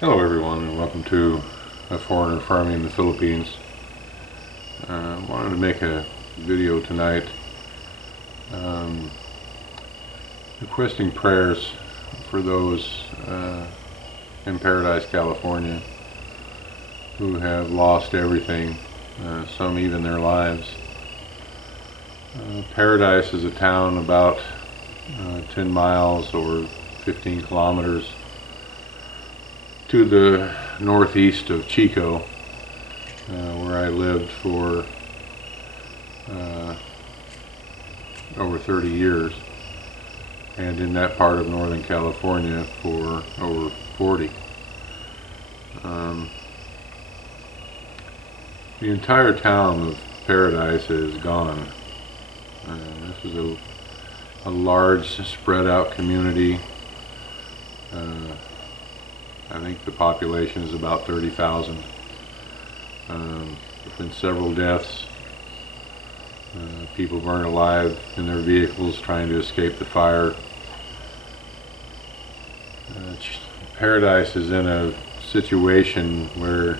Hello everyone, and welcome to A Foreigner Farming in the Philippines. I wanted to make a video tonight requesting prayers for those in Paradise, California who have lost everything, some even their lives. Paradise is a town about 10 miles or 15 kilometers to the northeast of Chico, where I lived for over 30 years, and in that part of Northern California for over 40. The entire town of Paradise is gone. This is a large, spread out community. I think the population is about 30,000. There's been several deaths. People burned alive in their vehicles trying to escape the fire. Paradise is in a situation where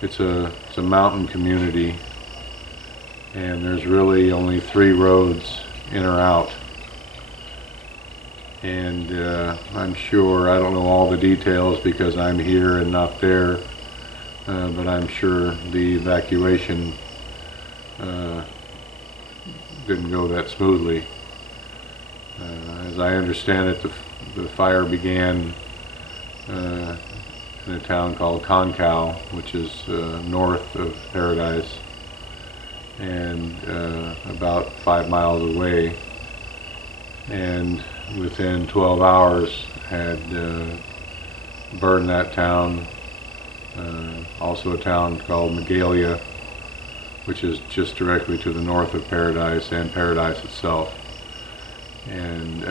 it's a mountain community, and there's really only 3 roads in or out. And I'm sure, I don't know all the details because I'm here and not there, but I'm sure the evacuation didn't go that smoothly. As I understand it, the fire began in a town called Concal, which is north of Paradise and about 5 miles away, and within 12 hours had burned that town. Also a town called Magalia, which is just directly to the north of Paradise and Paradise itself. And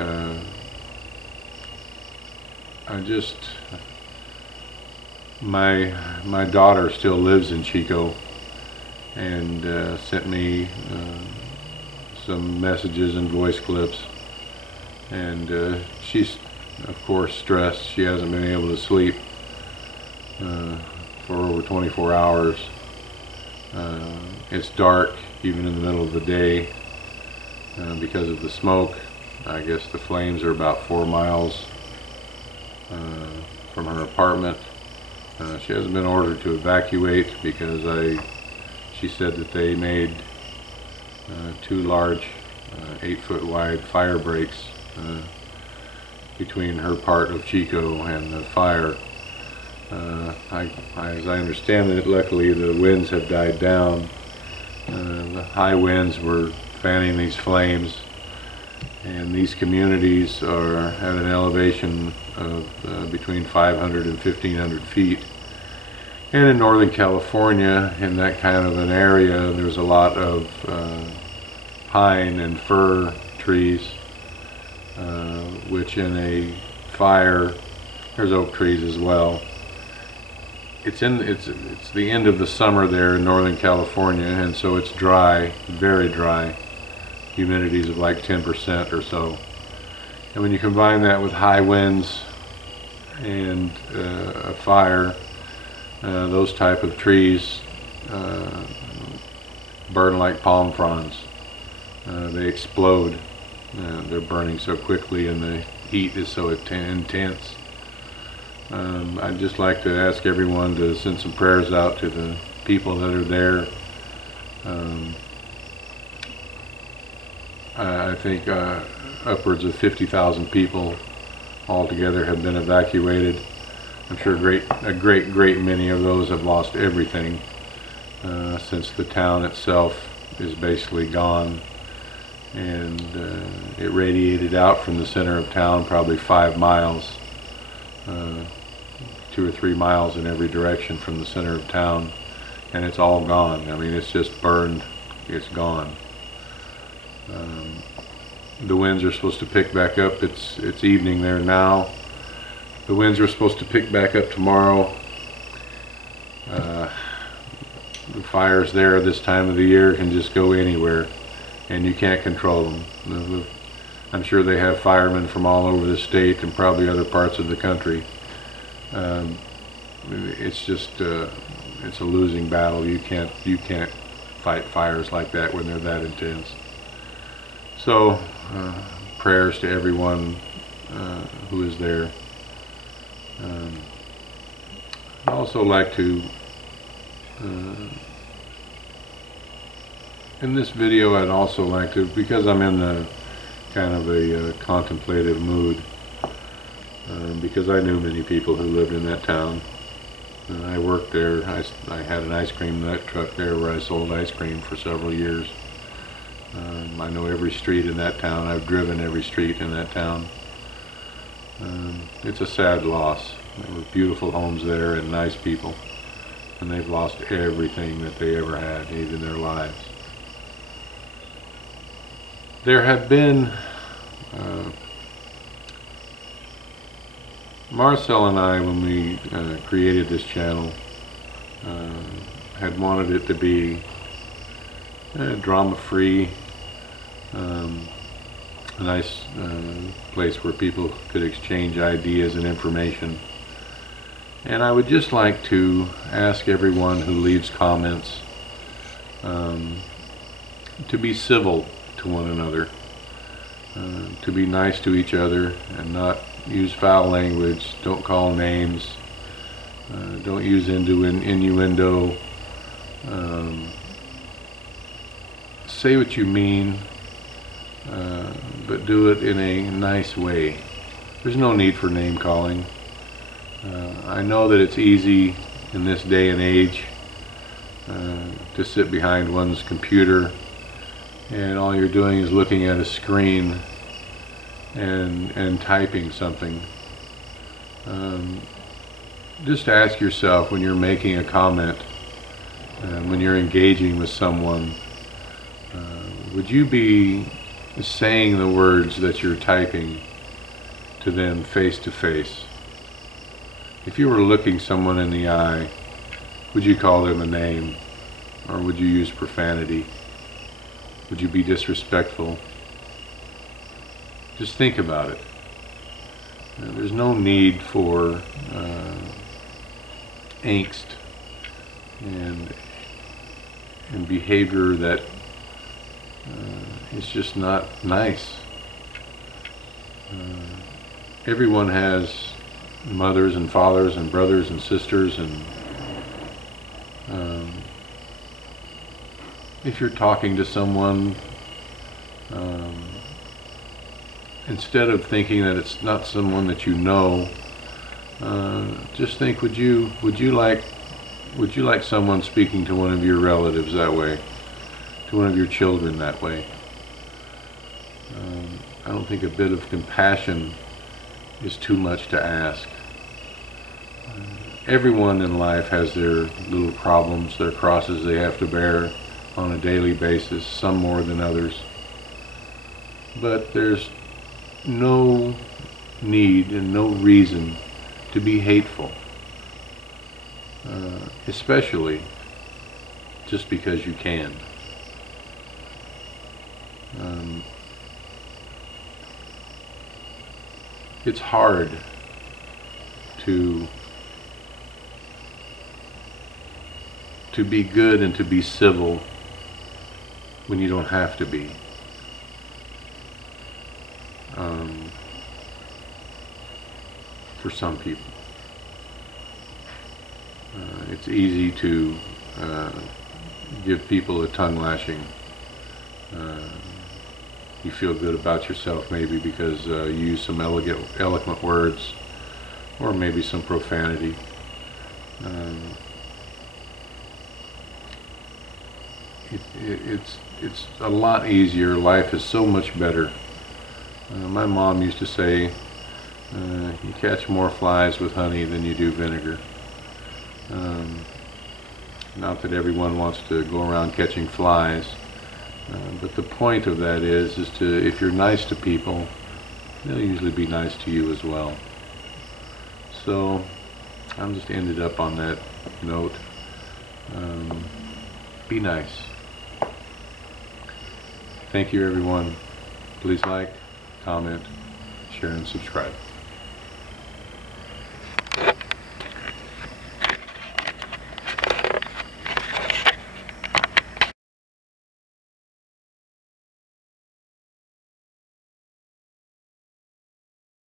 my daughter still lives in Chico, and sent me some messages and voice clips. And she's, of course, stressed. She hasn't been able to sleep for over 24 hours. It's dark even in the middle of the day because of the smoke. I guess the flames are about 4 miles from her apartment. She hasn't been ordered to evacuate because she said that they made 2 large 8-foot wide fire breaks between her part of Chico and the fire. As I understand it, luckily the winds have died down. The high winds were fanning these flames, and these communities are at an elevation of between 500 and 1,500 feet. And in Northern California, in that kind of an area, there's a lot of pine and fir trees, which in a fire, there's oak trees as well. It's the end of the summer there in Northern California, and so it's dry, very dry, humidities of like 10% or so. And when you combine that with high winds and a fire, those type of trees burn like palm fronds. They explode. They're burning so quickly, and the heat is so intense. I'd just like to ask everyone to send some prayers out to the people that are there. I think upwards of 50,000 people altogether have been evacuated. I'm sure a great many of those have lost everything, since the town itself is basically gone. And it radiated out from the center of town probably 5 miles, 2 or 3 miles in every direction from the center of town, and it's all gone. I mean, it's just burned, it's gone. The winds are supposed to pick back up. It's evening there now. The winds are supposed to pick back up tomorrow. The fires there this time of the year can just go anywhere, and you can't control them. I'm sure they have firemen from all over the state and probably other parts of the country. it's just it's a losing battle. You can't fight fires like that when they're that intense. So prayers to everyone who is there. I'd also like to, in this video, I'd also like to, because I'm in a kind of a contemplative mood, because I knew many people who lived in that town. I worked there. I had an ice cream nut truck there where I sold ice cream for several years. I know every street in that town. I've driven every street in that town. It's a sad loss. There were beautiful homes there and nice people, and they've lost everything that they ever had, even their lives. There had been Marcel and I, when we created this channel, had wanted it to be drama-free, a nice place where people could exchange ideas and information. And I would just like to ask everyone who leaves comments to be civil to one another, to be nice to each other and not use foul language. Don't call names, don't use innuendo. Say what you mean, but do it in a nice way. There's no need for name calling. I know that it's easy in this day and age to sit behind one's computer and all you're doing is looking at a screen and typing something. Just ask yourself, when you're making a comment, when you're engaging with someone, would you be saying the words that you're typing to them face to face? If you were looking someone in the eye, would you call them a name, or would you use profanity? Would you be disrespectful? Just think about it. There's no need for angst and behavior that is just not nice. Everyone has mothers and fathers and brothers and sisters, and if you're talking to someone, instead of thinking that it's not someone that you know, just think, would you like someone speaking to one of your relatives that way, to one of your children that way? I don't think a bit of compassion is too much to ask. Everyone in life has their little problems, their crosses they have to bear on a daily basis, some more than others. But there's no need and no reason to be hateful, especially just because you can. It's hard to be good and to be civil when you don't have to be. For some people, it's easy to give people a tongue lashing. You feel good about yourself maybe because you use some eloquent words, or maybe some profanity. It's a lot easier. Life is so much better. My mom used to say, you catch more flies with honey than you do vinegar. Not that everyone wants to go around catching flies, but the point of that is to, if you're nice to people, they'll usually be nice to you as well. So I'm just ended up on that note. Be nice. Thank you, everyone. Please like, comment, share, and subscribe.